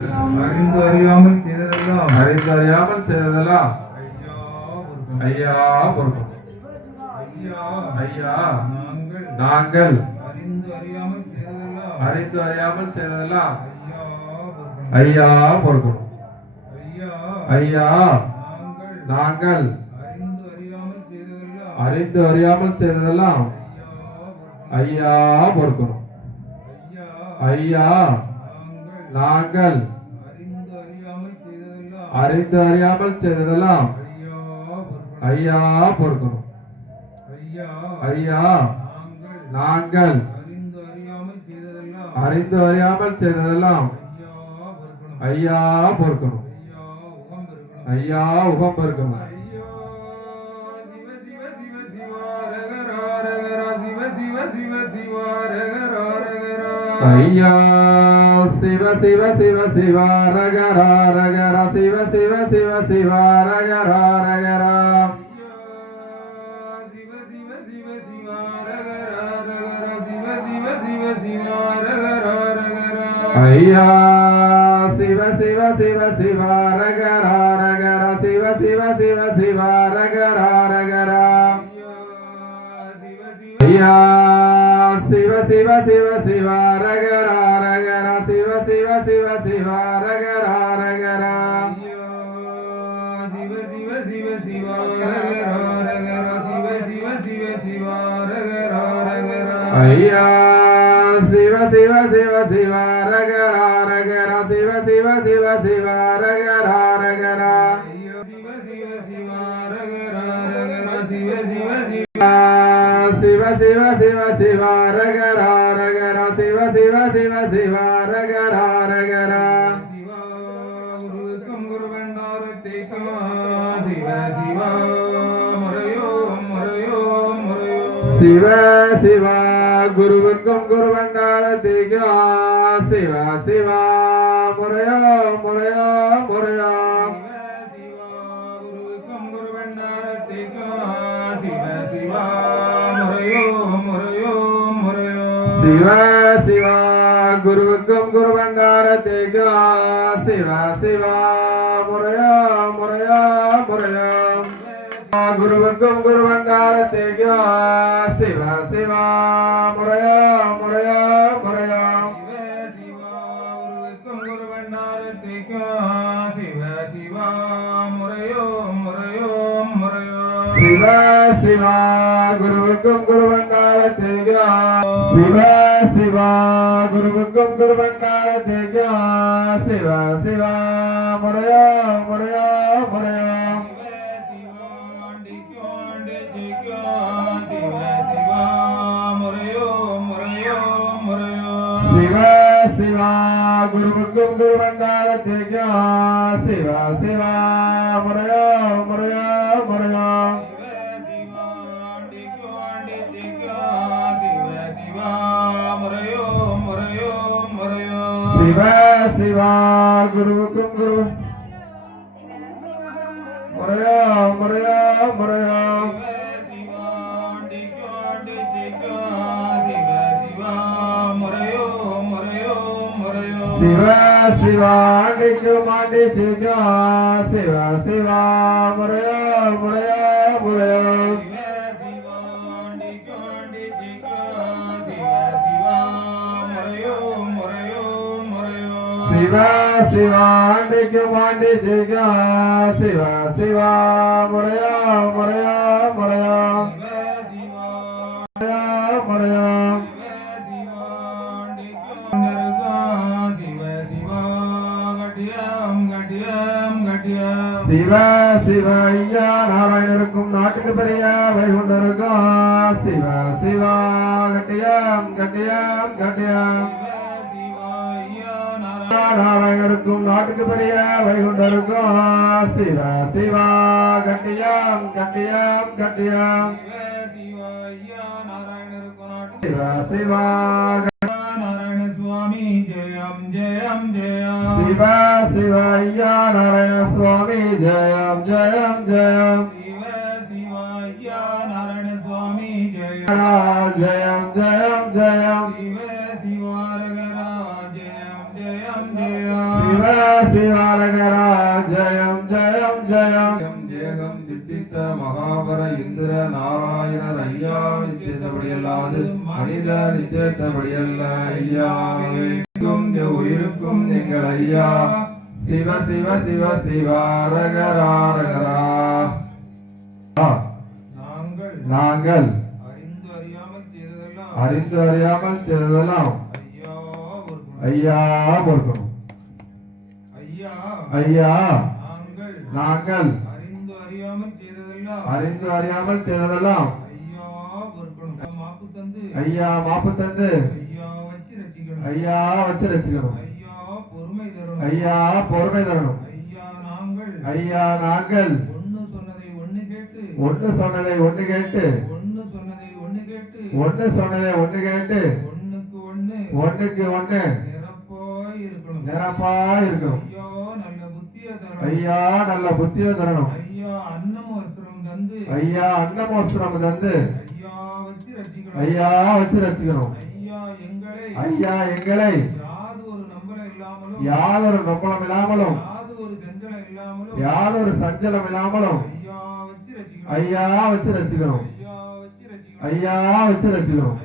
அறிந்து அறியாமல் செய்ததெல்லாம் ஐயா பொறுக்கும். ஐயா நாங்கள் அறிந்து அறியாமல் செய்ததெல்லாம் ஐயா பொறுக்கணும். ஐயா நாங்கள் அறிந்து அறியாமல் செய்ததெல்லாம் ஐயா பொறுக்கணும். ஐயா நாங்கள் அறிந்து அறியாமல் செய்ததெல்லாம் ஐயா பொறுக்கணும். ஐயா நாங்கள் அறிந்து அறியாமல் செய்ததெல்லாம் ஐயா பொறுக்கணும். ஐயா உகம் பொறுக்கணும். ஐயா சிவ சிவ சிவ சிவ ரகர ரகர சிவ சிவ சிவ சிவ ரகர ரகர ஐயா சிவ சிவ சிவ சிவ ரகர ரகர சிவ சிவ சிவ சிவ ரகர ரகர ஐயா சிவ சிவ சிவ சிவ ரகர ரகர சிவ சிவ சிவ சிவ ரகர ரகர சிவ சிவ சிவ சிவ ரகர ரகர சிவ சிவ சிவ சிவ ரகர ரகர ஐயா சிவ சிவ சிவ சிவ ரகர ரகர சிவ சிவ சிவ சிவ ரகர ரகர சிவ சிவ சிவ ரகர ரகர சிவ சிவ சிவ சிவ சிவ சிவ சிவ ரகர ரகர சிவ சிவ சிவ சிவ ரகர ரகர குருவுக்கும் குருவண்டாரத்திற்கும் சிவ சிவ முறையோ முறையோ முறையோ சிவ சிவ குருவுக்கும் குருவண்டாரத்திற்கும் சிவ சிவ முறையோ முறையோ முறையோ குருவுக்கும் குருவண்டாரத்திற்கும் சிவ சிவ சிவ சிவ குருவுக்கும் குருவண்டாரத்திற்கும் சிவ சிவ முறையோ முறையோ முறையோ குருவுக்கும் குருவண்டாரத்திற்கும் சிவ சிவ முறையோ முறையோ முறையோ குருவுக்கும் குருவண்டாரத்திற்கும் சிவ சிவ முறையோ முறையோ முறையோ சிவ சிவ குருவுக்கும் குருவண்டாரத்திற்கும் சிவ சிவ குருவுக்கும் குருவண்டாரத்திற்கும் சிவ சிவ முறையோ முறையோ முறையோ சிவ சிவ முறையோ முறையோ முறையோ சிவ சிவ குருவுக்கும் குருவண்டாரத்திற்கும் சிவ சிவ முறையோ முறையோ முறையோ சிவ சிவ குருவுக்கும் குரு முறையோ முறையோ முறையோ சிவ சிவ அண்டிக்கும் அண்டிக்கும் சிவ சிவ முறையோ முறையோ முறையோ சிவ சிவ அண்டிக்கும் அண்டிக்கும் சிவ சிவ முறையோ முறையோ முறையோ முறையோ சிவ சிவ ஐயா நாராயணருக்கும் நாட்டுக்கு பெரிய வைகுண்டருக்கும் சிவ சிவ கட்டியம் கட்டியம் கட்டியம் நாராயணருக்கும் நாட்டுக்கு பெரிய வைகுண்டருக்கும் சிவ சிவ கட்டியம் கட்டியம் கட்டியம் சிவ சிவ நாராயண சுவாமி ஜெயம் ஜெயம் ஜெயம் சிவ சிவ ஐயா நாராயண சுவாமி ஜெயம் ஜெயம் ஜெயம் சிவ சிவ ஐயா நாராயண சுவாமி ஜெயம் ஜெயம் ஜெயம் ஜெயம் சிவ சிவ ரகரா ஜெயம் ஜெயம் ஜெயம் சிவ சிவரகரா ஜெயம் ஜெயம் ஜெயம் ஜெயம் திட்டித்த மகாபர இந்திர நாராயணர் ஐயா நிச்சயத்தபடியல்லாது மனித நிச்சயத்தபடியல்ல ஐயாவே உயிருக்கும் எங்கள் ஐயா சிவ சிவ சிவ சிவரகரா ரகரா நாங்கள் அறிந்து அறியாமல் செய்ததெல்லாம் ஐயா பொறுக்கணும் ஐயா நாங்கள் அறிந்து அறியாமல் செய்ததெல்லாம் ஐயா மாப்பு தந்து ஐயா வச்சு ரசிக்கணும் ஐயா பொறுமை தரணும் ஐயா நாங்கள் ஒன்னு சொன்னதை ஒன்னு கேட்டு ஒன்னு சொன்னதை ஒன்னு கேட்டு ஒண்ணுக்கு ஒண்ணு நிரப்பா இருக்கணும் ஐயா நல்ல புத்திய தரணும் ஐயா அன்னம் வஸ்திரம் தந்து ஐயா வச்சு ரசிக்கணும் ஐயா எங்களை யாதொரு நொம்பலம் இல்லாமலும் யாதொரு சஞ்சலம் இல்லாமலும் ஐயா வச்சு ரசிக்கணும் ஐயா வச்சு ரசிக்கணும்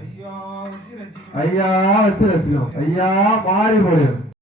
ஐயா வச்சு ரசிக்கணும் ஐயா மாறி போயிடும்